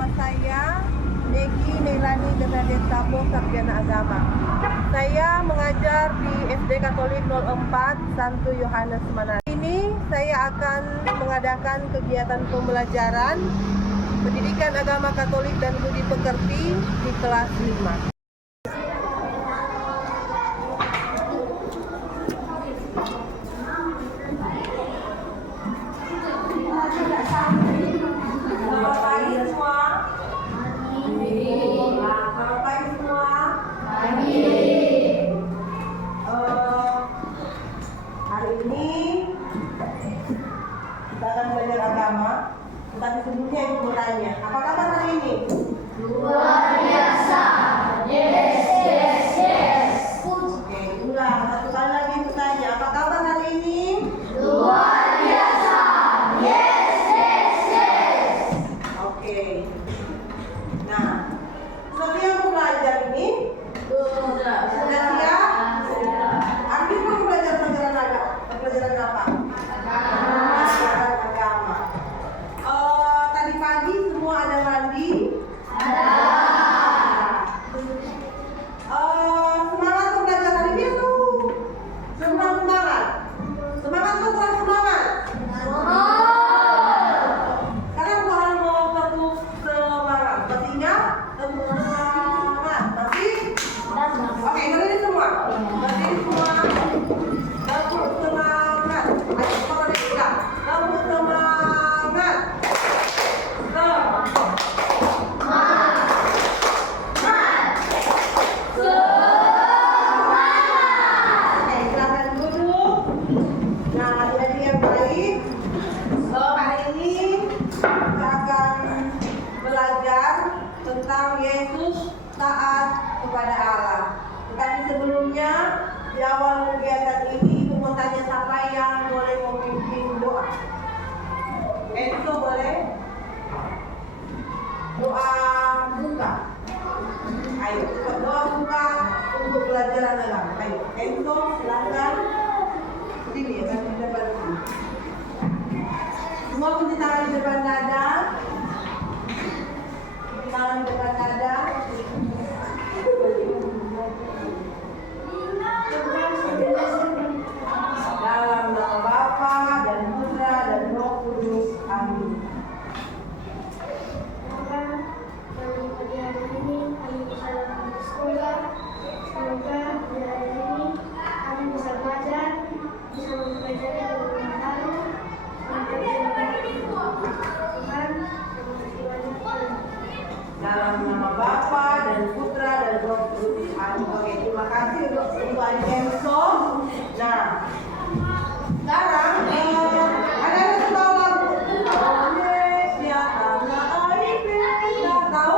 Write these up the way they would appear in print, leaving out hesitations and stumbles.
Nama saya Egi Neilani Bernadette Sabo, Sarjana Agama. Saya mengajar di SD Katolik 04 Santo Yohanes Manado. Ini saya akan mengadakan kegiatan pembelajaran pendidikan agama Katolik dan budi pekerti di kelas 5. Hari ini kita akan belajar agama, tetapi sebelumnya ibu bertanya, apa kabar hari ini? Luar biasa. Yes, yes, yes. Oke, ulang satu kali lagi bertanya, apa kabar hari ini? Luar biasa. Yes, yes, yes. Oke. Nah, seperti yang aku belajar ini, sudah siap? Hari ini kamu belajar pelajaran apa? Pelajaran apa? Pelajaran agama. Tadi pagi semua ada mandi? Ada. Semangat untuk belajar hari ini tuh. Semangat. Semangat tuh kurang semangat. Sekarang Tuhan mau tetap semangat. Masih ingat? Semangat. Masih? Oke, berdiri semua. Berdiri semua. Tetap semangat. Ayo semua berdiri. Tetap semangat. Oke, silakan duduk. Nah, adik-adik yang baik, hari ini kita akan belajar tentang Yesus taat kepada Allah. Tetapi sebelumnya, di awal kegiatan ini, Ibu mau tanya siapa yang boleh memimpin doa. Enzo boleh? Doa buka. Ayo, doa buka untuk pelajaran agama. Ayo, Enzo, silakan. Sini ya, kan di depan sini. Semua kunci tangan di depan dada. Kunci tangan di depan dada. Dalam nama Bapa dan Putra dan Roh Kudus. Amin. Pagi hari ini kami bisa datang ke sekolah. Semoga di hari ini kami bisa belajar, bisa mempelajari ilmu baru, mempelajari Tuhan, dan banyak. Dalam nama Bapa dan Putra dan Roh Kudus. Amin. Oke, terima kasih untuk adik Enzo. Nah, sekarang ada yang tahu lagu? Indonesia tanah air beta. Tahu?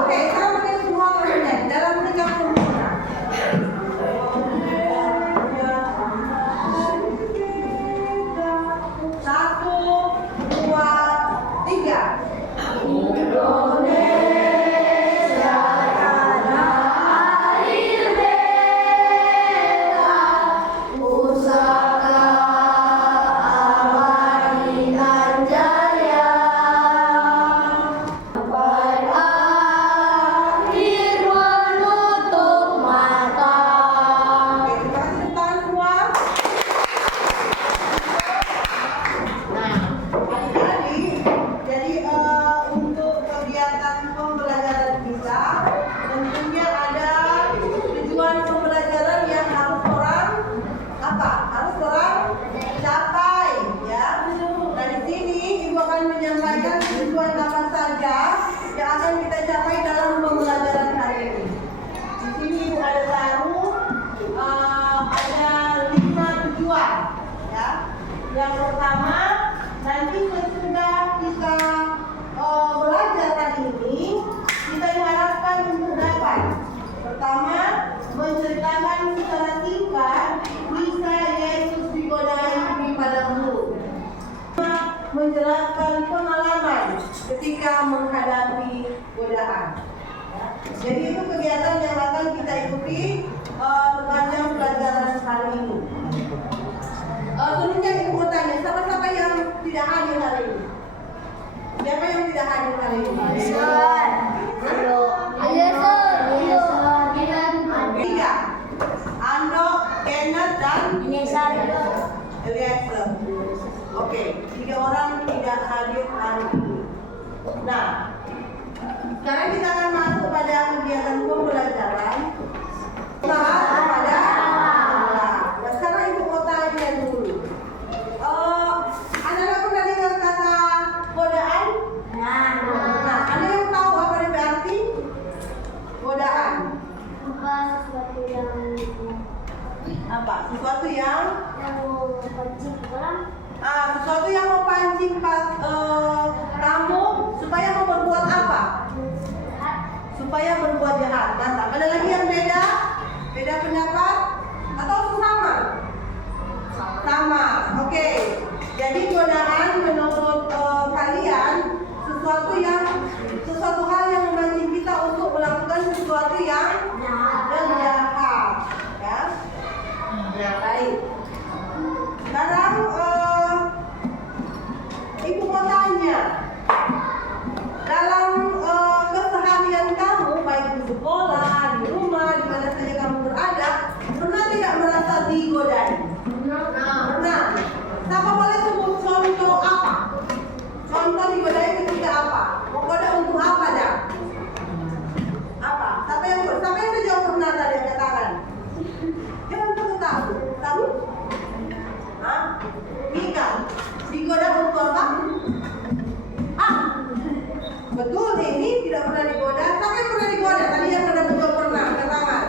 Oke, sekarang kita semua lagunya dalam 30 sempurna. Satu, dua, tiga. Oke, terima kasih tepuk tangan semua. Nah, adik-adik, jadi untuk kegiatan pembelajaran kita tentunya ada tujuan pembelajaran yang harus orang apa? Harus orang capai, ya. Nah, di sini Ibu akan menyampaikan tujuan apa saja yang akan kita capai dalam pembelajaran hari ini. Di sini Ibu ada taruh ada 5 tujuan, ya. Yang pertama, nanti sesudah kita belajar hari ini, kita diharapkan untuk dapat pertama, menceritakan secara singkat kisah Yesus digodai di padang gurun. Menjelaskan pengalaman ketika menghadapi godaan. Ya. Jadi itu kegiatan yang akan kita ikuti sepanjang pelajaran hari ini. Sebelumnya Ibu mau tanya, siapa-siapa yang tidak hadir hari ini? Siapa yang tidak hadir hari ini? Tiga. Ando, Kenneth, dan Eliezer. Oke, 3 orang tidak hadir hari ini. Nah, sekarang kita akan masuk pada kegiatan pembelajaran. Nah, sekarang ibu mau tanya dulu. Anak-anak pernah dengar kata godaan? Nah, ada yang tahu apa itu arti godaan? Apa? Sesuatu yang sesuatu yang memancing kamu supaya mau berbuat apa? Supaya berbuat jahat. Mantap. Ada lagi yang beda? Beda pendapat? Atau sama? Sama. Oke. Jadi godaan menurut kalian sesuatu hal yang memancing kita untuk melakukan sesuatu yang jahat. Ya. Nah, baik. Sekarang ibu mau tanya, dalam keseharian kamu, baik di sekolah, di rumah, di mana saja kamu berada, pernah tidak merasa digodai? Pernah. Siapa boleh sebut contoh apa? Contoh digodai ketika apa? Mau goda untuk apa dah? Apa? Siapa yang jawab pernah tadi angkat tangan? Jangan takut. Takut? Hah? Mika, digoda untuk apa? Betul, ini tidak pernah digoda. Siapa yang pernah digoda? Tadi yang pernah pernah angkat tangan.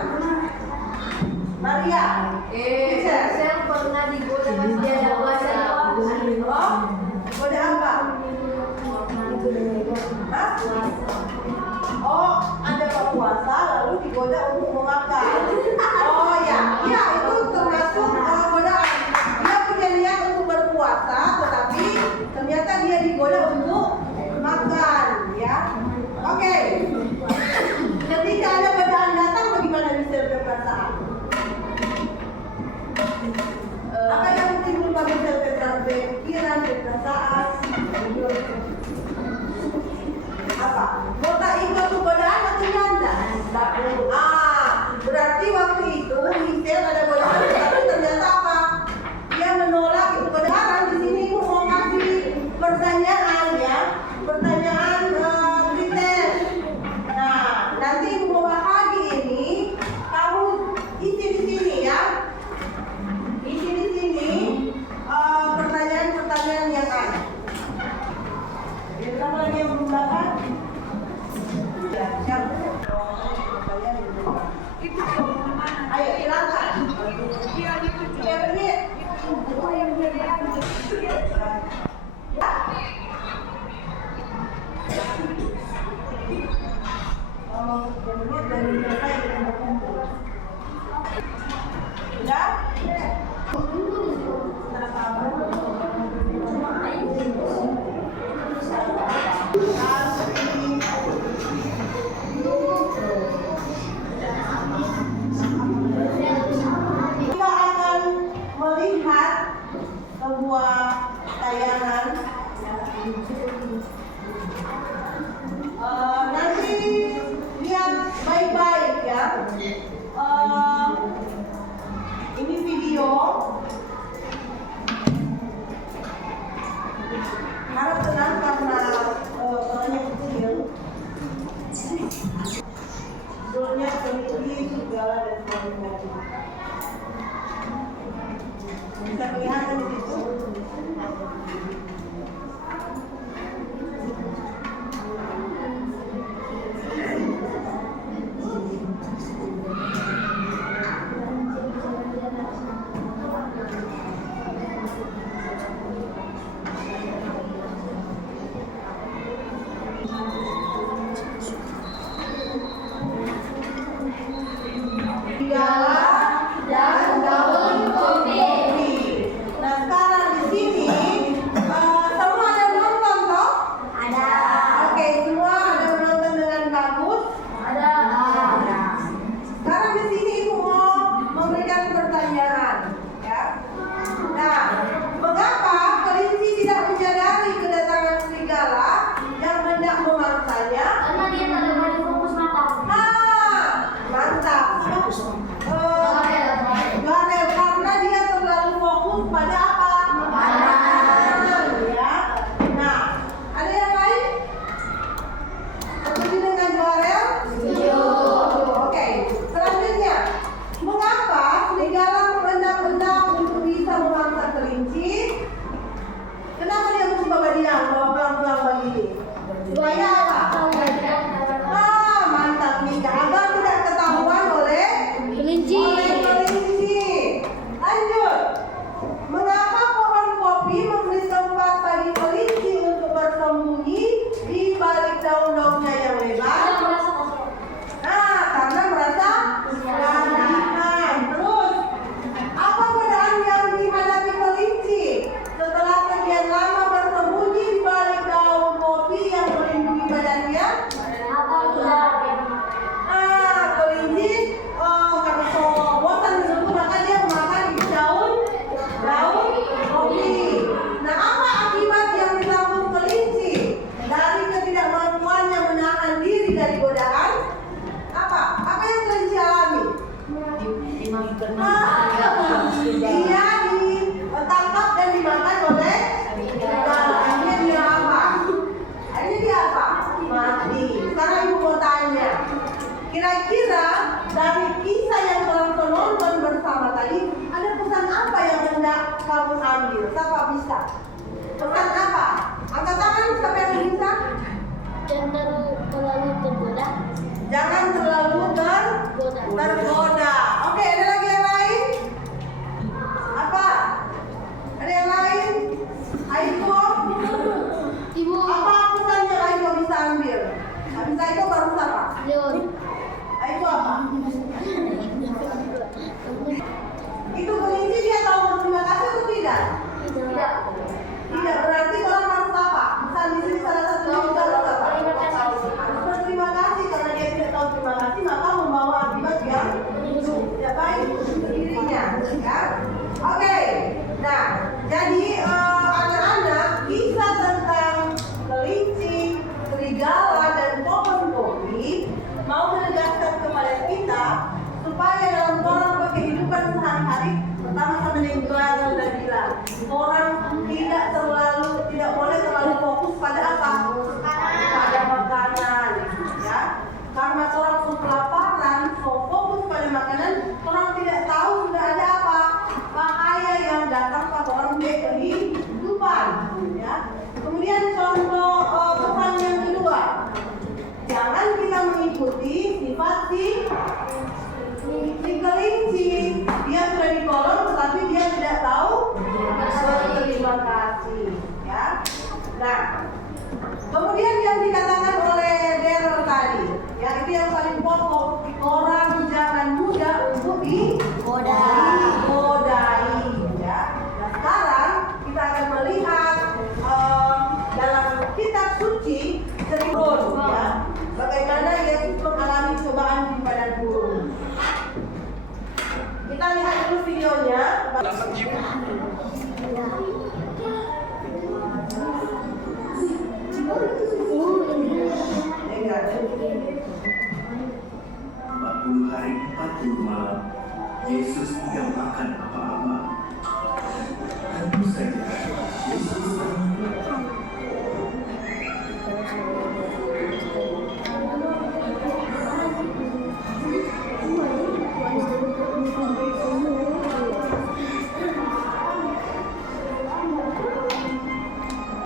Maria. Saya pernah digoda pas dia ada puasa. Goda apa? Hah? Oh, ada puasa lalu digoda untuk memakan. Oh ya, itu termasuk godaan. Dia punya niat untuk berpuasa, tetapi ternyata dia digoda untuk makan, ya. Oke. Ketika ada godaan datang, bagaimana bisa berperasaan? Apa yang timbul pada pikiran, perasaan? Apa? Mau tak ikut godaan atau nyanda? Berarti waktu itu Michelle ada godaan, tapi ternyata apa? Dia menolak itu godaan. Di sini ibu mau kasih pertanyaan, ya, pertanyaan kritis. Nah, nanti ibu mau bahagi ini, kamu isi di sini, ya. Isi di sini pertanyaan-pertanyaan yang ada. Siapa lagi yang belum dapat? Ya, siapa? Ayo silakan. Ya, menit. Sudah? Kita akan melihat sebuah tayangan. Nanti lihat baik-baik, ya. Ini video. Harap tenang karena orangnya kecil. Judulnya teliti segala dan sebagainya. Bisa kelihatan di situ. dia? Apa udah? Kelinci karena bosan di situ maka dia makan di daun kopi. Nah, apa akibat yang dilakukan kelinci dari ketidakmampuannya menahan diri dari godaan? Apa yang kelinci alami? Dia ditangkap dan dimakan oleh akhirnya dia apa? Mati. Sekarang ibu mau tanya, kira-kira dari kisah yang telah tonton bersama tadi, ada pesan apa yang hendak kamu ambil? Siapa bisa? Pesan apa? Angkat tangan, siapa yang bisa? Jangan terlalu tergoda. Jangan terlalu tergoda. Oke, ada lagi yang lain? Apa? Ada yang lain? Aiko? Ibu. Apa pesan yang Aiko bisa ambil? Habis Aiko baru siapa? Leon. Aiko apa? Itu kelinci dia tahu berterima kasih atau tidak? Tidak. Tidak, berarti orang harus apa? Misal di sini salah satu juga harus apa? Harus berterima kasih karena dia tidak tahu terima kasih maka membawa akibat yang tidak baik untuk dirinya, ya. Oke. Nah, jadi anak-anak kisah tentang kelinci, serigala dan pohon kopi mau menegaskan kepada kita supaya dalam orang berkehidupan sehari-hari pertama-tama yang Clara sudah bilang, orang tidak boleh terlalu fokus pada apa? Pada makanan, ya. Karena orang kelaparan, fokus pada makanan, orang tidak tahu sudah ada apa bahaya yang datang pada orang di kehidupan, ya. Kemudian contoh pesan yang kedua, jangan kita mengikuti sifat si kelinci. Dia sudah ditolong tetapi dia tidak tahu berterima kasih, ya. Nah, kemudian yang dikatakan oleh Daryl tadi, ya, itu yang paling pokok, orang jangan mudah untuk digodai, ya. Nah, sekarang kita akan melihat dalam kitab suci Fir'aun, ya, bagaimana Yesus mengalami cobaan di padang gurun. Kita lihat dulu videonya. Hari 40 malam, Yesus tidak makan apa-apa. Tentu saja, Yesus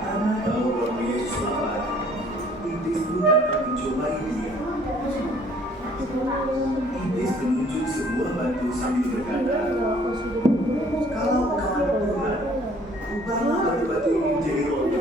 karena tahu bahwa Yesus lapar, iblis pun datang mencobai dia. Iblis menunjuk sebuah batu sambil berkata, kalau kamu Tuhan, ubahlah batu-batu ini menjadi roti.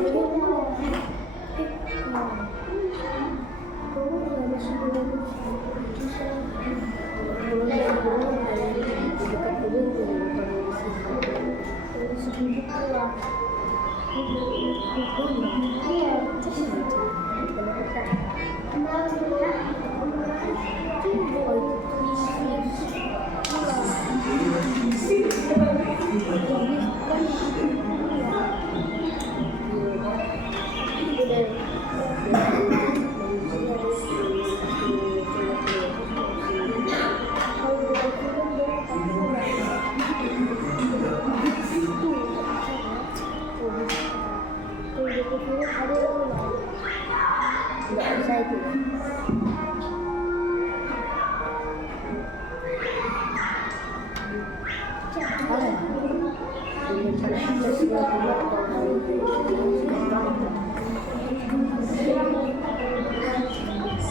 Tidak bisa itu.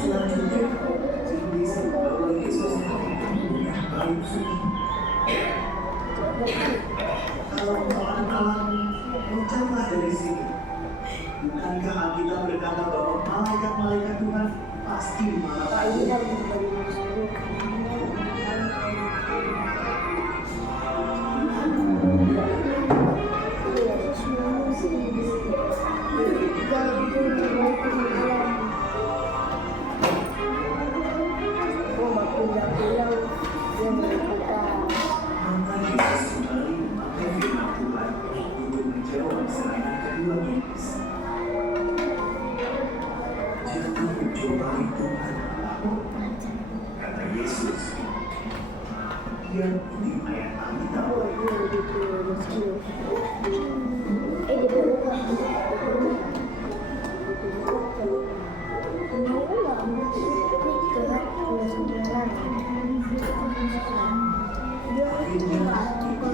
Selanjutnya, iblis membawa Yesus ke kayu suci. Kalau engkau anak-anak, loncatlah dari sini. Bukankah Alkitab berkata bahwa malaikat-malaikat Tuhan pasti memarahi? cobai Tuhan Allah. Kata Yesus. Ia kutip ayat Alkitab. Akhirnya iblis membawa Yesus naik ke bukit. Semua tanda-tanda yang ada di dunia.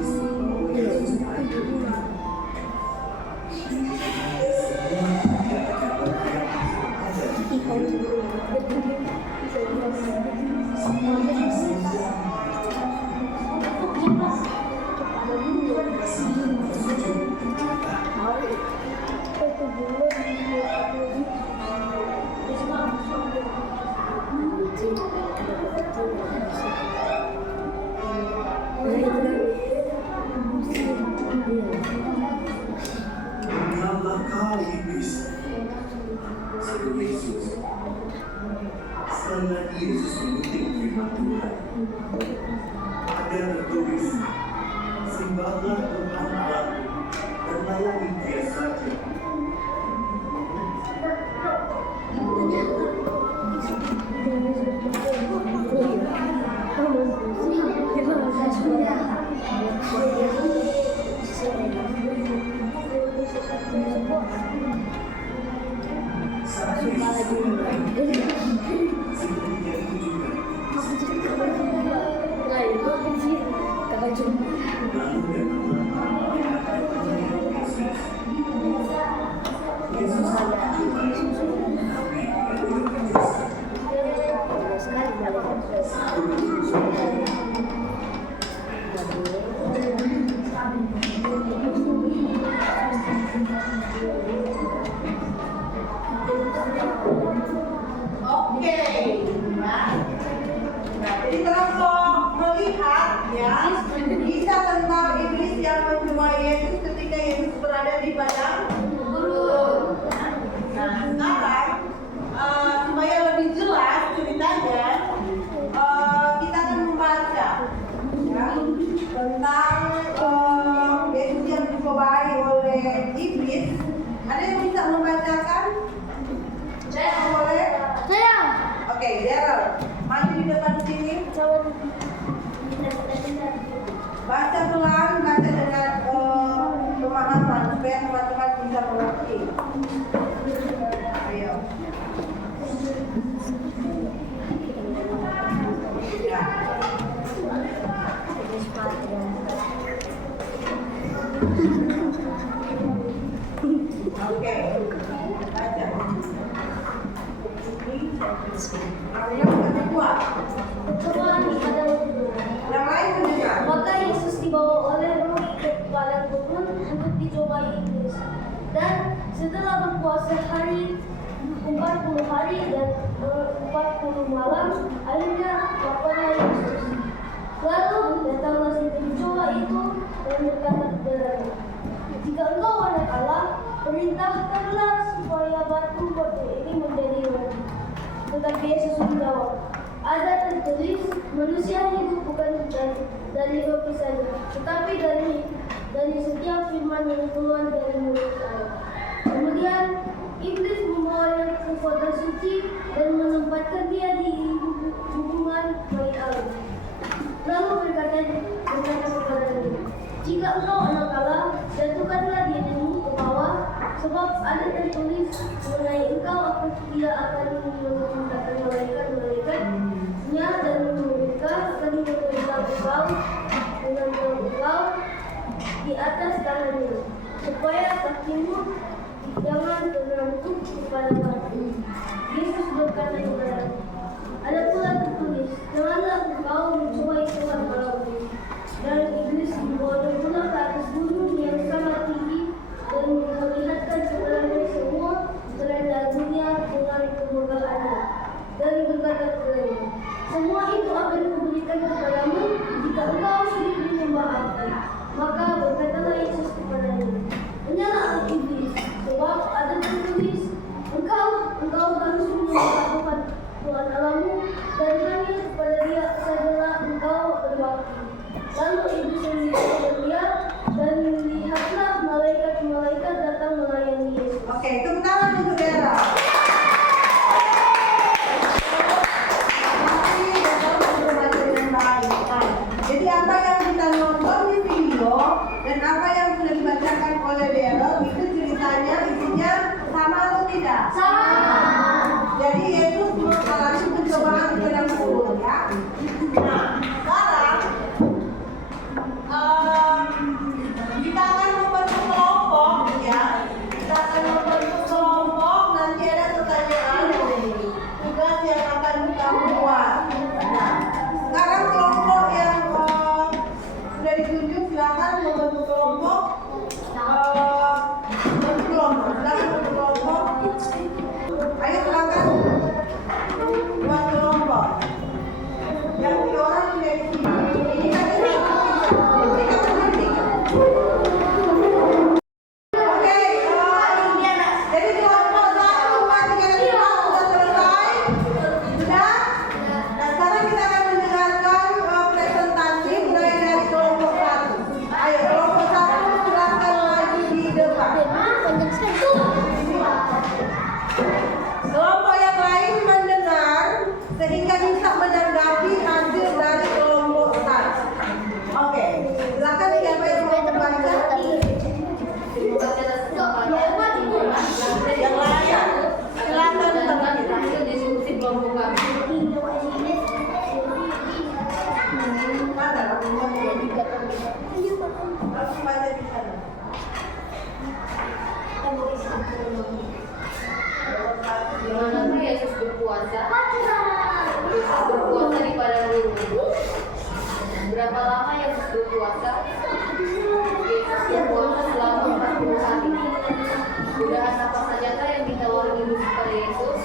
Semua Yesus Diamlah kau iblis. Seru Yesus. Sekali lagi Yesus mengutip firman Tuhan. Ada tertulis, sembahlah Tuhan Allahmu dan layani Dia saja. Saat Yesus memulai, sebenarnya itu juga lalu datanglah Yesus. Yesus mencoba tapi tidak bisa. Oke, nah, jadi kalau melihat ya kisah tentang iblis yang mencoba Yesus ketika Yesus berada di padang gurun. Nah, sekarang supaya lebih jelas ceritanya, kita akan membaca ya, tentang Yesus yang dicobai oleh iblis. Ada yang bisa membacakan? Saya boleh? Saya. Oke, Daryl, maju di depan sini. Baca pelan, baca dengan pemahaman supaya teman-teman bisa mengerti. Ayo. Ya. Oke, baca. Yang kedua, Tuhan pada yang lain mendengar. maka Yesus dibawa oleh Roh ke padang gurun untuk dicobai iblis. Dan setelah berpuasa 40 hari dan 40 malam, akhirnya laparlah Yesus. Lalu datanglah si pencoba itu dan berkata kepadanya, jika engkau anak Allah, perintahkanlah supaya batu ini menjadi roti. Tetapi Yesus menjawab, ada tertulis, manusia hidup bukan dari roti saja, tetapi dari setiap firman yang keluar dari mulut Allah. Kemudian iblis membawanya ke kota suci dan menempatkan dia di hubungan bait Allah. Lalu berkata kepadanya, jika engkau anak Allah, jatuhkanlah dirimu ke bawah, sebab ada tertulis mengenai engkau tidak akan memerintahkan malaikat-malaikatnya dan mereka akan memegang engkau di atas tangannya, supaya kakimu jangan terangkut kepada batu. Yesus berkata kepadanya, ada pula tertulis, janganlah engkau mencobai Tuhan Allahmu. Dan iblis membawanya pula ke atas gunung yang sangat tinggi dan memperlihatkan kepadanya semua kerajaan dunia dengan kemegahnya. Dan berkata kepadanya, semua itu akan kuberikan kepadamu jika engkau sendiri menyembah aku. Maka berkatalah Yesus kepadanya, menyalahkan iblis, sebab ada tertulis, engkau harus menyembah Tuhan Allahmu dan hanya kepada Dia sajalah dirangkul ya. Nah, sekarang kita akan membentuk kelompok ya. Kita akan membentuk kelompok, nanti ada pertanyaan tugas yang akan kita buat. Nah, sekarang kelompok yang sudah ditunjuk silakan membentuk kelompok. Ayo silakan buat kelompok. Yang 3 orang sudah di sini. Ini kan oke, jadi kelompok 1, 2, 3, dan 4 sudah selesai. Sudah? Nah, sekarang kita akan mendengarkan presentasi mulai dari kelompok 1. Ayo kelompok 1 silakan maju di depan. Kelompok yang lain mendengar sehingga bisa menanggapi hasil dari kelompok 1. Oke, silakan siapa yang mau membaca? Yang lain, silakan hasil diskusi kelompok kami. Mana? Langsung baca di sana. Di manakah Yesus berpuasa? Yesus berpuasa di padang gurun. Berapa lama Yesus berpuasa? Yesus berpuasa selama 40 hari. Godaan apa sajakah yang ditawari Yesus pada Yesus?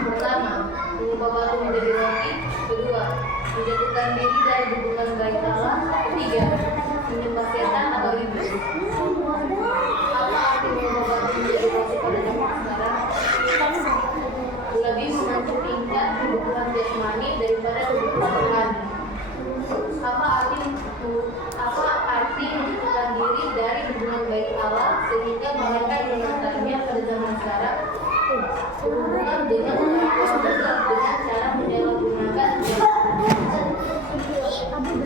Pertama, mengubah batu menjadi roti. Kedua, menjatuhkan diri dari hubungan baik Allah. Ketiga, menyembah setan atau iblis. Apa arti mengubah batu menjadi roti pada zaman sekarang? Lebih mementingkan kebutuhan jasmani daripada kebutuhan rohani. Apa arti menjatuhkan diri dari hubungan baik Allah sehingga mereka menentangnya pada zaman sekarang? Hubungan dengan cara menyalahgunakan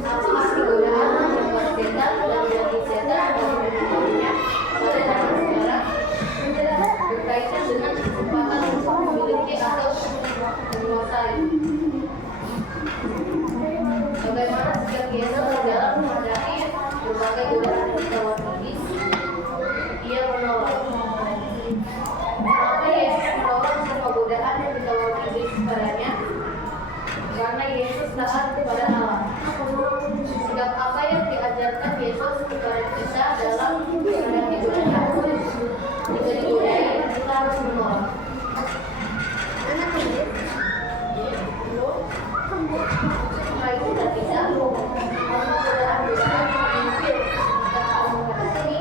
apa arti godaan menyembah setan dan menjadi setan dari hubungannya pada zaman sekarang berkaitan dengan kesempatan untuk memiliki atau menguasai. Bagaimana sikap Yesus dalam menghadapi berbagai godaan ditawar iblis? Ia menolak. Mengapa Yesus menolak semua godaan yang ditawar iblis kepadanya? Karena Yesus taat kepada Allah. Sikap apa yang diajarkan Yesus kepada kita dalam menghadapi godaan? Jika digodai, kita harus menolak. Jika itu tidak bisa, maka godaan-godaan yang mungkin kita akan menghadapi.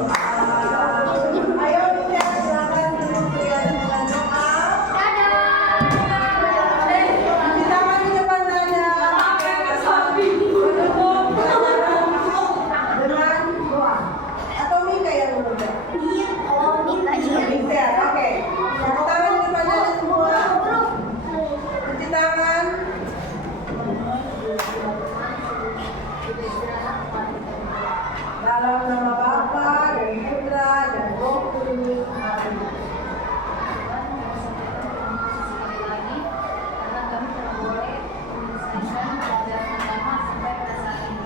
Ayo Nina, silakan duduk ya dengan doa. Cuci tangan di depan dada. Menutup dengan doa. Atau Mika yang menutup? Mika, oke. Cuci tangan di depan dada semua. Cuci tangan. Dalam nama Bapa dan Putra dan Roh Kudus. Amin. Sekali lagi, karena kami telah boleh menyelesaikan pelajaran pertama sampai pada saat ini.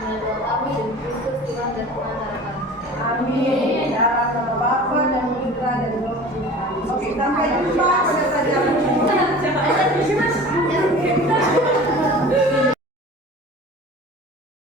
Dengan doa kami dan Kristus Tuhan dan antara kami. Amin. Dalam nama Bapa dan Putra dan Roh Kudus. Amin. Oke, sampai jumpa pada pelajaran